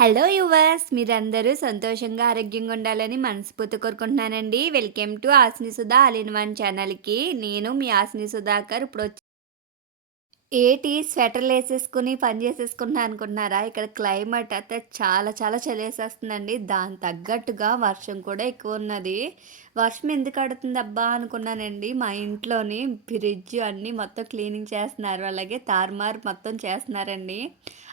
Hello yours, మీరందరూ సంతోషంగా, ఆరోగ్యంగా ఉండాలని మనస్ఫూర్తిగా కోరుకుంటున్నానండి. Welcome to Asni Sudha all in one ఛానల్‌కి. నేను మీ ఆస్ని సుధాకర్. ఏటి స్వెటర్‌లేసేసుకొని పని చేసేసుకుంటున్నా అనుకుంటున్నారా? ఇక్కడ క్లైమేట్ అయితే చాలా చాలా చలేసేస్తుందండి. దానికి తగ్గట్టుగా వర్షం కూడా ఎక్కువున్నది. వర్షం ఎందుకు పడుతుందబ్బా అనుకున్నానండి. మా ఇంట్లోని ఫ్రిడ్జ్ అన్నీ మొత్తం క్లీనింగ్ చేస్తున్నారు. అలాగే తారుమారు మొత్తం చేస్తున్నారండి.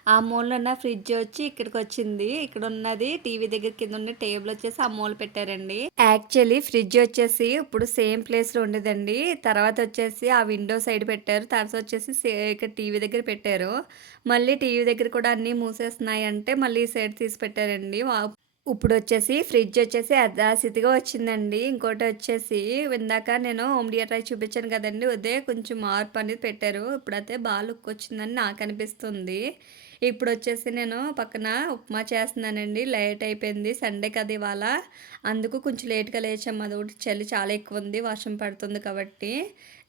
ఆ మూలన ఉన్న ఫ్రిడ్జ్ వచ్చి ఇక్కడికొచ్చింది. ఇక్కడున్నది టీవీ దగ్గర కిందున్న టేబుల్ వచ్చేసి ఆ మూల పెట్టారండి. యాక్చువల్లీ ఫ్రిడ్జ్ వచ్చేసి ఇప్పుడు సేమ్ ప్లేస్‌లో ఉండేదండి. తర్వాతొచ్చేసి ఆ విండో సైడ్ పెట్టారు. తర్వాతొచ్చేసి ఇక్కడ టీవీ దగ్గర పెట్టారు. మళ్ళీ టీవీ దగ్గర కూడా అన్నీ మూసేస్తున్నాయంటే మళ్ళీ ఈ సైడ్ తీసి పెట్టారండి. ఇప్పుడొచ్చేసి ఫ్రిడ్జ్ వచ్చేసి యథాస్థితిగా వచ్చిందండి. ఇంకోటొచ్చేసి ఇందాక నేను హోమ్ థియేటర్ చూపించాను కదండీ! అదే కొంచెం మార్పు అనేది పెట్టారు. ఇప్పుడైతే బా లుక్ వచ్చిందని నాకనిపిస్తుంది. ఇప్పుడొచ్చేసి నేను పక్కన ఉప్మా చేస్తున్నానండి. లేట్ అయిపోయింది. సండే కదా ఇవాళ. అందుకు కొంచెం లేట్‌గా లేచాము. అదోటి చలి చాలా ఎక్కువుంది. వర్షం పడుతుంది కాబట్టి.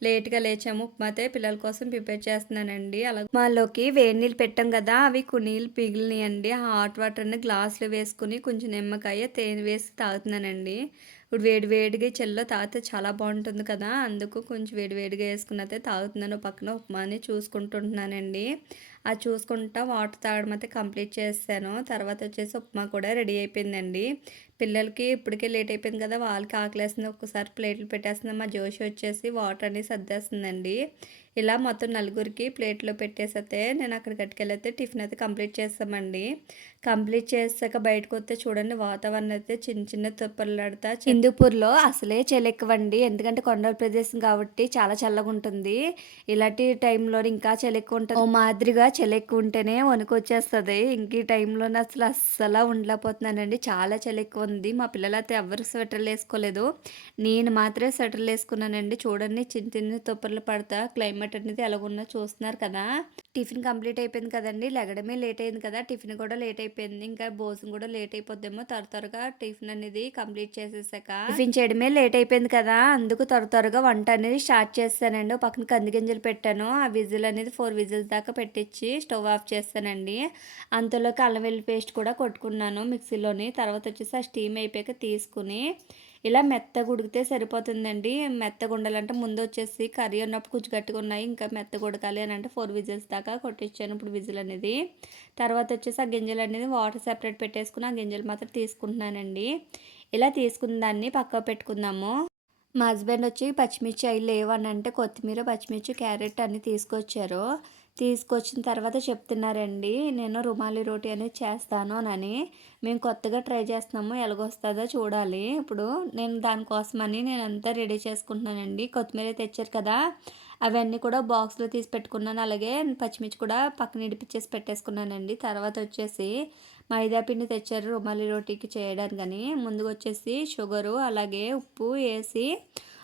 లేట్‌గా లేచాము. ఉప్మా అయితే పిల్లల కోసం ప్రిపేర్ చేస్తున్నానండి. ఉప్మాలోకి వేడి నీళ్ళు పెట్టాం కదా! అవి నీళ్ళు పిగిలినియండి. హాట్ వాటర్‌ని గ్లాస్‌లో వేసుకొని కొంచెం నిమ్మకాయ, తేనె వేసి తాగుతున్నానండి. ఇప్పుడు వేడి వేడిగా చలిలో తాగితే చాలా బావుంటుంది కదా! అందుకు కొంచెం వేడి వేడిగా ఏసుకొని అయితే తాగుతున్నాను. పక్కన ఉప్మాని చూసుకుంటుంటున్నానండి. అది చూసుకుంటా వాటర్ తాగడం అయితే కంప్లీట్ చేసేసాను. తర్వాతొచ్చేసి ఉప్మా కూడా రెడీ అయిపోయిందండి. పిల్లలకి ఇప్పటికే లేట్ అయిపోయింది కదా! వాళ్ళకి ఆకలేస్తుంది. ఒక్కసారి ప్లేట్లు పెట్టేస్తున్నాను. మా జోషి వచ్చేసి వాటర్ అన్నీ సర్దేస్తుందండి. ఇలా మొత్తం నలుగురికి ప్లేట్‌లో పెట్టేసైతే నేను అక్కడికి పట్టుకెళ్ళైతే టిఫిన్ అయితే కంప్లీట్ చేసామండి. కంప్లీట్ చేసాక బయటకొస్తే చూడండి వాతావరణం అయితే చిన్న చిన్న తుప్పర్లాడతా హిందూపూర్‌లో అసలే చలెక్కువండి. ఎందుకంటే కొండల ప్రదేశం కాబట్టి చాలా చల్లగుంటుంది. ఇలాంటి టైంలో ఇంకా చలెక్కువుంటది. ఓ మాదిరిగా చలెక్కువుంటేనే వణుకొచ్చేస్తది. ఇంక ఈ టైంలోనే అస్సల ఉండలేకపోతున్నానండి. చాలా చలెక్కువుంది. మా పిల్లలైతే ఎవ్వరు స్వెటర్‌లేసుకోలేదు. నేను మాత్రమే స్వెటర్‌లేసుకున్నానండి. చూడండి చిన్న చిన్న తుప్పర్లు పడతా క్లైమేట్ అనేది ఎలాగుందో చూస్తున్నారు కదా! టిఫిన్ కంప్లీట్ అయిపోయింది కదండీ! లెగడమే లేట్ అయింది కదా! టిఫిన్ కూడా లేట్ అయిపోయింది. ఇంకా భోజనం కూడా లేట్ అయిపోద్దేమో త్వరగా టిఫిన్ అనేది కంప్లీట్ చేసేసాక టిఫిన్ చేయడమే లేట్ అయిపోయింది కదా! అందుకు త్వరగా వంట అనేది స్టార్ట్ చేసేసానండి. ఓ పక్కన కంది గింజలు పెట్టాను. ఆ విజిల్ అనేది 4 విజిల్స్ దాకా పెట్టిచ్చి స్టవ్ ఆఫ్ చేస్తానండి. అంతలోకి అల్లం వెల్లుల్లి పేస్ట్ కూడా కొట్టుకున్నాను మిక్సీలోని. తర్వాత వచ్చేసి ఆ స్టీమ్ అయిపోయాక తీసుకుని ఇలా మెత్తగా ఉడికితే సరిపోతుందండి. మెత్తగా ఉండాలంటే ముందొచ్చేసి కర్రీ ఉన్నప్పుడు కొంచెం గట్టిగా ఉన్నాయి. ఇంకా మెత్తగా ఉడకాలి అని అంటే 4 విజిల్స్ దాకా కొట్టించాను ఇప్పుడు విజిల్ అనేది. తర్వాత వచ్చేసి ఆ గింజలు అనేది వాటర్ సెపరేట్ పెట్టేసుకుని ఆ గింజలు మాత్రం తీసుకుంటున్నానండి. ఇలా తీసుకున్న దాన్ని పక్కకు పెట్టుకుందాము. మా హస్బెండ్ వచ్చి పచ్చిమిర్చి అయి లేవనంటే కొత్తిమీర, పచ్చిమిర్చి, క్యారెట్ అన్నీ తీసుకొచ్చారు. తీసుకొచ్చిన తర్వాత చెప్తున్నారండి, నేను రుమాలి రోటీ అనేది చేస్తాను అనని. మేము కొత్తగా ట్రై చేస్తున్నాము. ఎలాగొస్తదో చూడాలి. ఇప్పుడు నేను దానికోసమని నేనంతా రెడీ చేసుకుంటున్నానండి. కొత్తిమీర తెచ్చారు కదా! అవన్నీ కూడా బాక్స్‌లో తీసి పెట్టుకున్నాను. అలాగే పచ్చిమిర్చి కూడా పక్కన ఇడిపిచ్చేసి పెట్టేసుకున్నానండి. తర్వాత వచ్చేసి మైదా పిండి తెచ్చారు రుమాలి రోటీకి చేయడానికని. ముందుగొచ్చేసి షుగరు, అలాగే ఉప్పు ఏసి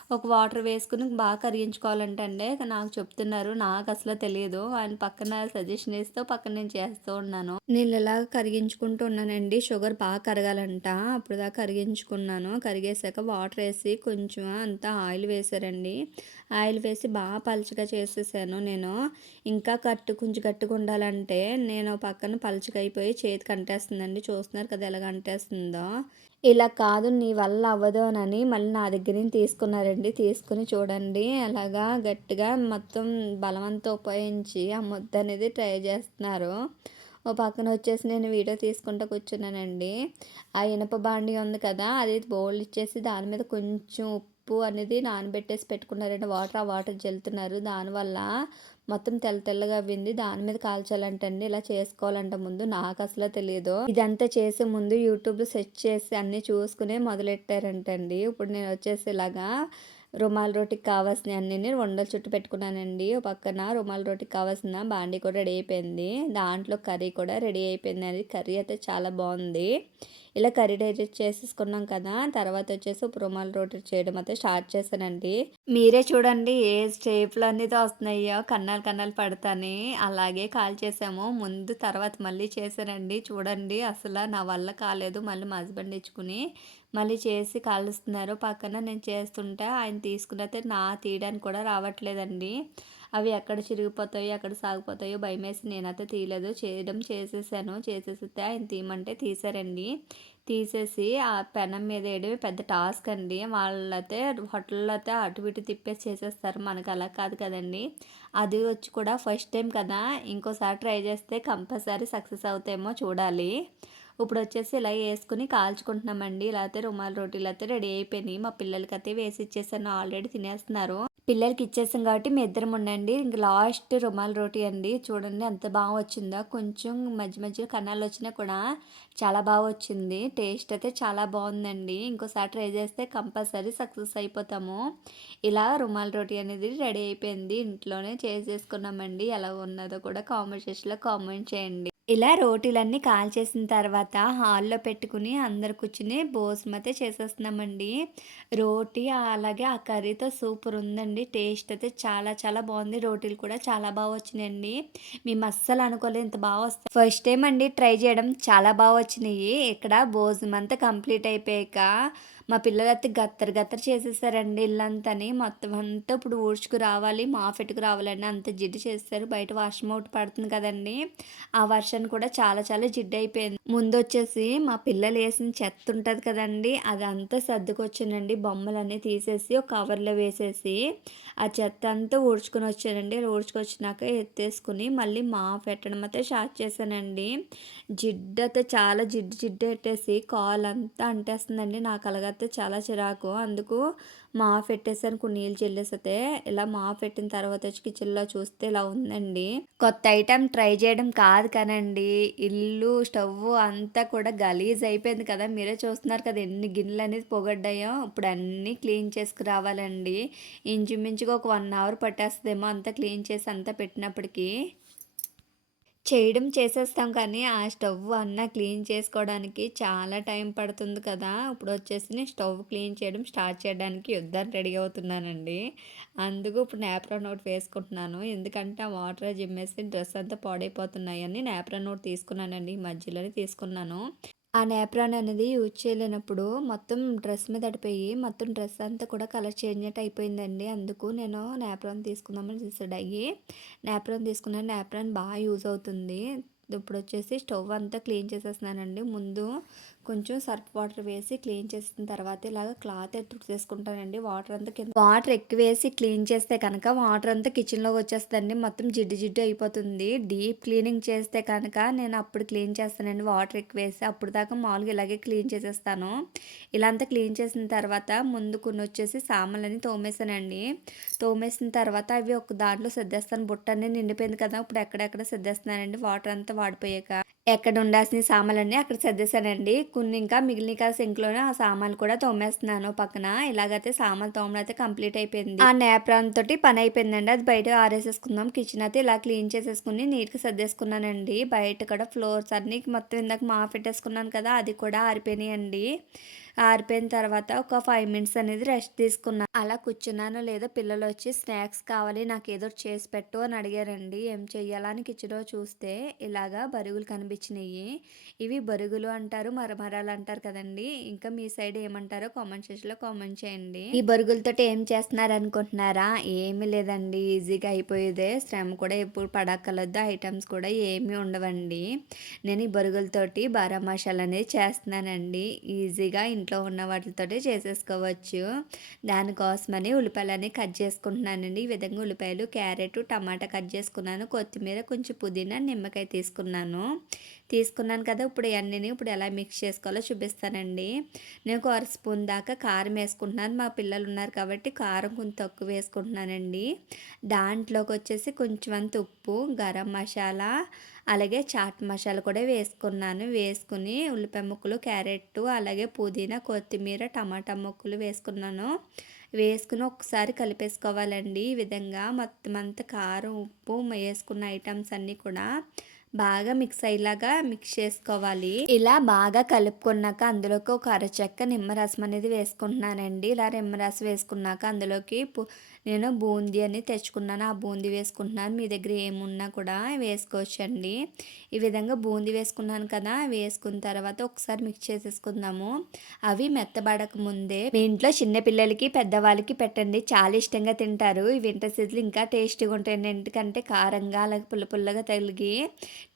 ఒక వాటర్ వేసుకొని బాగా కరిగించుకోవాలంట అండి. నాకు చెప్తున్నారు. నాకసలు తెలీదు. ఆయన పక్కన సజెషన్ ఇస్తూ పక్కన నేను చేస్తూ ఉన్నాను. నీళ్ళలా కరిగించుకుంటూ ఉన్నానండి. షుగర్ బాగా కరగాలంట. అప్పటిదాకా కరిగించుకున్నాను. కరిగేసాక వాటర్ ఏసి కొంచెం అంతా ఆయిల్ వేశారండి. ఆయిల్ వేసి బాగా పలచగా చేసేసాను నేను. ఇంకా కొంచెం గట్టిగా ఉండాలంటే నేను పక్కన పలచగా అయిపోయి చేతికి అంటేస్తుందండి. చూస్తున్నారు కదా ఎలాగ అంటేస్తుందో. ఇలా కాదు నీ వల్ల అవ్వదు అనని మళ్ళీ నా దగ్గర నుంచి తీసుకున్నారండి. తీసుకొని చూడండి అలాగా గట్టిగా మొత్తం బలమంతా ఉపయోగించి ఆ ముద్ద అనేది ట్రై చేస్తున్నారు. ఓ పక్కన వచ్చేసి నేను వీడియో తీసుకుంటూ కూర్చున్నానండి. ఆ ఇనప బాండీ ఉంది కదా! అది బౌల్ ఇచ్చేసి దాని మీద కొంచెం ఉప్పు అనేది నానబెట్టేసి పెట్టుకున్నారండి. ఆ వాటర్ జల్లుతున్నారు. దానివల్ల మొత్తం తెల్లగా అవ్వింది. దాని మీద కాల్చాలంటండి. ఇలా చేసుకోవాలంట ముందు. నాకసల తెలీదు. ఇదంతా చేసే ముందు యూట్యూబ్‌లో సెర్చ్ చేసి అన్నీ చూసుకునే మొదలెట్టారంటండి. ఇప్పుడు నేనొచ్చేసి ఇలాగా రుమాల్ రోటికి కావాల్సినయి అన్నీని ఉండలు చుట్టి పెట్టుకున్నానండి. ఓ పక్కన రుమాల్ రోటికి కావాల్సిన బాండీ కూడా రెడీ అయిపోయింది. దాంట్లో కర్రీ కూడా రెడీ అయిపోయిందండి. కర్రీ అయితే చాలా బావుంది. ఇలా కర్రీ రెడీ చేసేసుకున్నాం కదా! తర్వాత వచ్చేసి ఇప్పుడు రుమాల్ రోటి చేయడం అయితే స్టార్ట్ చేశానండి. మీరే చూడండి ఏ షేప్‌లో అనేది వస్తున్నాయో కన్నాలు పడతాని. అలాగే కాల్చేసాము. ముందు తర్వాత మళ్ళీ చేశానండి. చూడండి అసల నా వల్ల కాలేదు. మళ్ళీ మా హస్బెండ్ ఇచ్చుకుని మళ్ళీ చేసి కాలుస్తున్నారు. పక్కన నేను చేస్తుంటే ఆయన తీసుకునైతే తీయడానికి కూడా రావట్లేదండి. అవి ఎక్కడ చిరిగిపోతాయో, ఎక్కడ సాగిపోతాయో భయమేసి నేనైతే తీయలేదు. చేసేసాను. చేసేసితే ఆయన తీయమంటే తీశారండి. తీసేసి ఆ పెనం మీద వేయడమే పెద్ద టాస్క్ అండి. వాళ్ళైతే హోటల్‌లో అయితే అటు ఇటు తిప్పేసి చేసేస్తారు. మనకు అలా కాదు కదండీ! అది వచ్చి కూడా ఫస్ట్ టైం కదా! ఇంకోసారి ట్రై చేస్తే కంపల్సరీ సక్సెస్ అవుతాయేమో చూడాలి. ఇప్పుడొచ్చేసి ఇలా యేసుకొని కాల్చుకుంటున్నామండి. ఇలా అయితే రుమాల్ రోటీలయితే రెడీ అయిపోయినాయి. మా పిల్లలకైతే వేసి ఇచ్చేసాను. ఆల్రెడీ తినేస్తున్నారు. పిల్లలకి ఇచ్చేసాం కాబట్టి మేమిద్దరం ఉండండి. ఇంక లాస్ట్ రుమాల్ రోటీ అండి. చూడండి ఎంత బాగా వచ్చిందో. కొంచెం మధ్య మధ్యలో కన్నాలొచ్చినా కూడా చాలా బాగా వచ్చింది. టేస్ట్ అయితే చాలా బావుందండి. ఇంకోసారి ట్రై చేస్తే కంపల్సరీ సక్సెస్ అయిపోతాము. ఇలా రుమాల్ రోటీ అనేది రెడీ అయిపోయింది. ఇంట్లోనే చేసేసుకున్నామండి. ఎలా ఉన్నదో కూడా కామెంట్ సెక్షన్‌లో కామెంట్ చేయండి. ఇలా రోటీలన్నీ కాల్చేసిన తర్వాత హాల్‌లో పెట్టుకుని అందరూ కూర్చొని భోజనమైతే చేసేస్తున్నామండి. రోటీ అలాగే ఆ కర్రీతో సూపర్ ఉందండి. టేస్ట్ అయితే చాలా చాలా బావుంది. రోటీలు కూడా చాలా బాగా వచ్చినాయండి. మేము అస్సలు అనుకోలేదు ఇంత బాగా వస్తాయి. ఫస్ట్ టైమ్ అండి ట్రై చేయడం చాలా బాగా వచ్చినాయి. ఇక్కడ భోజనం అంతా కంప్లీట్ అయిపోయాక మా పిల్లలైతే గత్తర గత్తర చేసేసారండి ఇల్లంతాని. మొత్తం అంతా ఇప్పుడు ఊడ్చుకు రావాలి, మాపెట్టుకు రావాలని అంత జిడ్డు చేసేసారు. బయట వర్షం ఒకటి పడుతుంది కదండీ! ఆ వర్షానికి కూడా చాలా చాలా జిడ్డయిపోయింది. ముందొచ్చేసి మా పిల్లలు ఏసిన చెత్త ఉంటది కదండీ! అదంతా సర్దుకొచ్చానండి. బొమ్మలన్నీ తీసేసి ఒక కవర్‌లో వేసేసి, ఆ చెత్త అంతా ఊడ్చుకొని వచ్చానండి. ఊడ్చుకొచ్చినాక ఎత్తేసుకొని మళ్ళీ మాపెట్టడం అయితే స్టార్ట్ చేశానండి. జిడ్డయితే చాలా జిడ్డు జిడ్డు ఎట్టేసి కాలంతా అంటేస్తుందండి. నాకు అలాగైతే చాలా చిరాకు. అందుకు మాపెట్టేసాను. కొన్ని నీళ్ళు చల్లేసితే ఇలా మాపెట్టిన తర్వాత వచ్చి కిచెన్‌లో చూస్తే ఇలా ఉందండి. కొత్త ఐటెమ్ ట్రై చేయడం కాదు కానండి, ఇల్లు, స్టవ్వు అంతా కూడా గలీజ్ అయిపోయింది కదా! మీరే చూస్తున్నారు కదా! ఎన్ని గిన్నెలనేది పొగడ్డాయో. ఇప్పుడు అన్నీ క్లీన్ చేసుకురావాలండి. ఇంచుమించుగా ఒక 1 అవర్ పట్టేస్తదేమో అంతా క్లీన్ చేసి అంతా పెట్టినప్పటికి. చేయడం చేసేస్తాం కానీ, ఆ స్టవ్ అన్నా క్లీన్ చేసుకోవడానికి చాలా టైం పడుతుంది కదా! ఇప్పుడొచ్చేసి నేను స్టవ్ క్లీన్ చేయడం స్టార్ట్ చేయడానికి యుద్ధానికి రెడీ అవుతున్నానండి. అందుకు ఇప్పుడు నేప్రాన్ ఒకటి వేసుకుంటున్నాను. ఎందుకంటే, ఆ వాటర్ జిమ్మేసి డ్రెస్ అంతా పాడైపోతున్నాయని నేప్రాన్ ఒకటి తీసుకున్నానండి. ఈ మధ్యలోనే తీసుకున్నాను. ఆ నేప్రాన్ అనేది యూజ్ చేయలేనప్పుడు మొత్తం డ్రెస్ మీద తడిపోయి మొత్తం డ్రెస్ అంతా కూడా కలర్ చేంజెట్ అయిపోయిందండి. అందుకు నేను నేప్రాన్ తీసుకుందామని డిసైడ్ అయ్యి నేప్రాన్ తీసుకున్నాను. నేప్రాన్ బాగా యూజ్ అవుతుంది. ఇప్పుడొచ్చేసి స్టవ్ అంతా క్లీన్ చేసేస్తున్నానండి. ముందు కొంచెం సర్ఫ్ వాటర్ వేసి క్లీన్ చేసిన తర్వాత ఇలాగ క్లాత్ తుడిచేసుకుంటానండి. వాటర్ అంతా కింద వాటర్ ఎక్కువేసి క్లీన్ చేస్తే కనుక వాటర్ అంతా కిచెన్లోకి వచ్చేస్తుందండి. మొత్తం జిడ్డు జిడ్డు అయిపోతుంది. డీప్ క్లీనింగ్ చేస్తే కనుక నేను అప్పుడు క్లీన్ చేస్తానండి. వాటర్ ఎక్కువేసి అప్పుడు దాకా మామూలుగా ఇలాగే క్లీన్ చేసేస్తాను. ఇలా అంతా క్లీన్ చేసిన తర్వాత ముందు కొన్ని వచ్చేసి సామాన్లన్నీ తోమేసానండి. తోమేసిన తర్వాత అవి ఒక దాంట్లో సర్దేస్తాను. బుట్ట అనేది నిండిపోయింది కదా! ఇప్పుడు ఎక్కడెక్కడ సర్దేస్తున్నానండి వాటర్ అంతా వాడిపోయాక. ఎక్కడ ఉండాల్సిన సామాన్లన్నీ అక్కడ సర్దేశానండి. కొన్ని ఇంకా మిగిలినయి కదా సింక్‌లోనే ఆ సామాన్లు కూడా తోమేస్తున్నాను పక్కన. ఇలాగైతే సామాన్లు తోమడం అయితే కంప్లీట్ అయిపోయింది. ఆ నేప్రాన్ తోటి పని అయిపోయిందండి. అది బయట ఆరేసేసుకుందాం. కిచెన్ అయితే ఇలా క్లీన్ చేసేసుకొని నీట్‌గా సర్దేసుకున్నానండి. బయట కూడా ఫ్లోర్స్ అన్నీ మొత్తం ఇందాక మాపెట్టేసుకున్నాను కదా! అది కూడా ఆరిపోయినాయండి. ఆరిపోయిన తర్వాత ఒక 5 మినిట్స్ అనేది రెస్ట్ తీసుకున్నా. అలా కూర్చున్నానో లేదో పిల్లలొచ్చి స్నాక్స్ కావాలి నాకేదో ఒకటి చేసి పెట్టు అని అడిగారండి. ఏం చెయ్యాలా అని కిచెన్‌లో చూస్తే ఇలాగా బరుగులు కనిపించినియి. ఇవి బరుగులు అంటారు, మరమరాలు అంటారు కదండీ! ఇంకా మీ సైడ్ ఏమంటారో కామెంట్ సెక్షన్‌లో కామెంట్ చేయండి. ఈ బరుగులతోటి ఏం చేస్తున్నారనుకుంటున్నారా? ఏమీ లేదండి. ఈజీగా అయిపోయేదే. శ్రమ కూడా ఎప్పుడు పడక్కర్లేదు. ఐటెమ్స్ కూడా ఏమీ ఉండవండి. నేను ఈ బరుగులతోటి బారా మసాలా అనేది చేస్తున్నానండి. ఈజీగా ఇంట్లో ఉన్న వాటితోటే చేసేసుకోవచ్చు. దానికోసమని ఉల్లిపాయలన్నీ కట్ చేసుకుంటున్నానండి. ఈ విధంగా ఉల్లిపాయలు, క్యారెట్, టమాటా కట్ చేసుకున్నాను. కొత్తిమీర, కొంచెం పుదీనా, నిమ్మకాయ తీసుకున్నాను కదా! ఇప్పుడు ఇయన్నీని ఇప్పుడు ఎలా మిక్స్ చేసుకోవాలో చూపిస్తానండి. నేను ఒక అర స్పూన్ దాకా కారం వేసుకుంటున్నాను. మా పిల్లలు ఉన్నారు కాబట్టి కారం కొంచెం తక్కువ వేసుకుంటున్నానండి. దాంట్లోకి వచ్చేసి కొంచెం అంత ఉప్పు, గరం మసాలా, అలాగే చాట్ మసాలా కూడా వేసుకున్నాను. వేసుకుని ఉల్లిపాయ ముక్కలు, క్యారెట్, అలాగే పుదీనా, కొత్తిమీర, టమాటా ముక్కలు వేసుకున్నాను. వేసుకుని ఒకసారి కలిపేసుకోవాలండి. ఈ విధంగా మొత్తం అంతా కారం, ఉప్పు వేసుకున్న ఐటమ్స్ అన్నీ కూడా బాగా మిక్స్ అయ్యేలాగా మిక్స్ చేసుకోవాలి. ఇలా బాగా కలుపుకున్నాక అందులోకి ఒక అరచెక్క నిమ్మరసం అనేది వేసుకుంటున్నానండి. ఇలా నిమ్మరసం వేసుకున్నాక అందులోకి నేను బూందీ అని తెచ్చుకున్నాను. ఆ బూందీ వేసుకుంటున్నాను. మీ దగ్గర ఏమున్నా కూడా వేసుకోవచ్చండి. ఈ విధంగా బూందీ వేసుకున్నాను కదా! వేసుకున్న తర్వాత ఒకసారి మిక్స్ చేసేసుకుందాము. అవి మెత్తబడక ముందే మీ ఇంట్లో చిన్న పిల్లలకి, పెద్దవాళ్ళకి పెట్టండి. చాలా ఇష్టంగా తింటారు. ఈ వింటర్ సీడ్స్‌లు ఇంకా టేస్టీగా ఉంటాయండి. ఎందుకంటే కారంగా అలాగే పుల్ల పుల్లగా తగిలి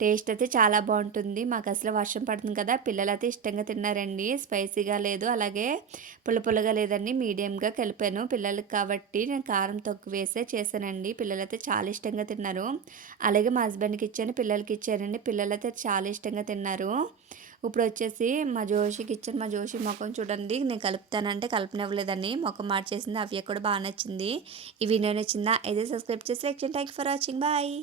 టేస్ట్ అయితే చాలా బావుంటుంది. మాకసలు వర్షం పడుతుంది కదా! పిల్లలైతే ఇష్టంగా తిన్నారండి. స్పైసీగా లేదు, అలాగే పుల్ల పుల్లగా లేదండి. మీడియంగా కలిపాను పిల్లలకి కాబట్టి నేను కారం తక్కువేసే చేశానండి. పిల్లలైతే చాలా ఇష్టంగా తిన్నారు. అలాగే మా హస్బెండ్‌కి ఇచ్చాను, పిల్లలకి ఇచ్చానండి. పిల్లలైతే చాలా ఇష్టంగా తిన్నారు. ఇప్పుడొచ్చేసి మా జోషికి ఇచ్చాను. మా జోషి మొఖం చూడండి. నేను కలుపుతానంటే కలపనివ్వలేదండి. మొఖం మార్చేసింది. అవ్యకి కూడా బా నచ్చింది. ఈ వీడియో నచ్చిందా? అయితే సబ్స్క్రైబ్ చేసి లైక్ చేయండి. Thank you for watching. Bye.